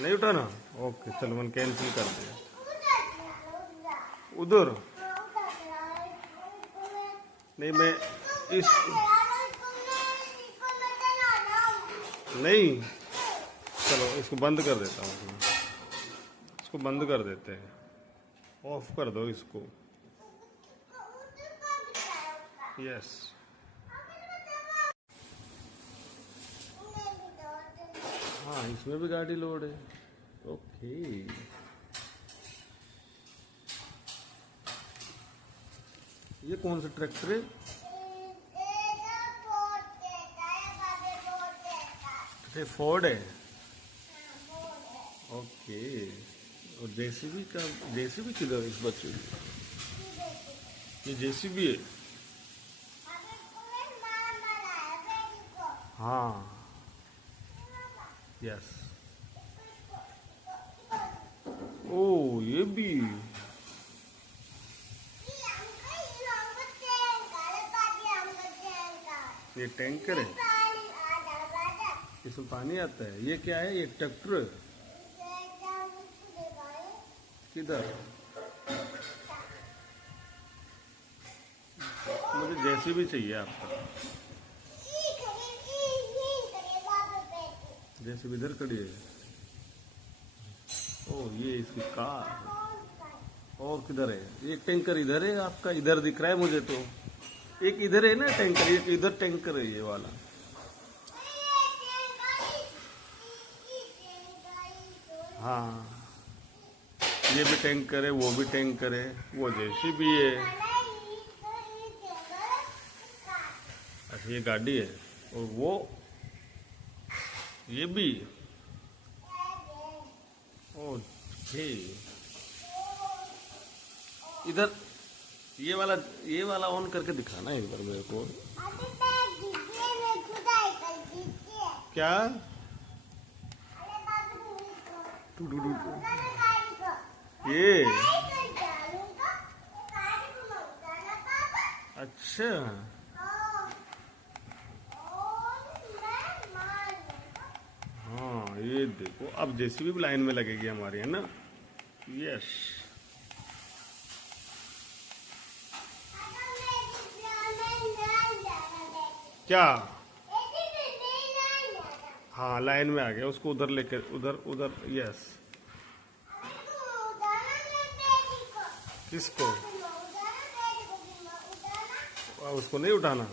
नहीं उठाना। ओके चलो मैंने कैंसिल कर दिया। उधर नहीं, मैं इस नहीं, चलो इसको बंद कर देता हूँ। इसको बंद कर देते हैं, ऑफ कर दो इसको। यस, हाँ इसमें भी गाड़ी लोड है। ओके, ये कौन सा ट्रैक्टर है? ये फोर्ड है। ओके, और जेसीबी का, जेसीबी किधर है इस बच्चे की? ये जेसीबी है। हाँ यस। ओ ये भी, ये टैंकर है, इसमें पानी आता है। ये क्या है? ये ट्रैक्टर है। किधर? मुझे जेसीबी चाहिए आपका। जेसीबी इधर खड़ी है। ओ ये इसकी कार। और किधर है? एक टैंकर इधर है आपका, इधर दिख रहा है मुझे तो। एक इधर है ना टैंकर, एक इधर टैंकर है ये वाला। हाँ ये भी टैंकर है, वो भी टैंकर है, वो जेसीबी है। अच्छा ये गाड़ी है, और वो ये भी। ओके, इधर ये वाला ऑन करके दिखाना एक बार मेरे को। क्या? ये अच्छा, हाँ ये देखो, अब जेसीबी भी लाइन में लगेगी हमारी, है ना? यस। क्या? हाँ लाइन में आ गया, उसको उधर लेकर, उधर उधर। यस। किसको? उसको नहीं उठाना।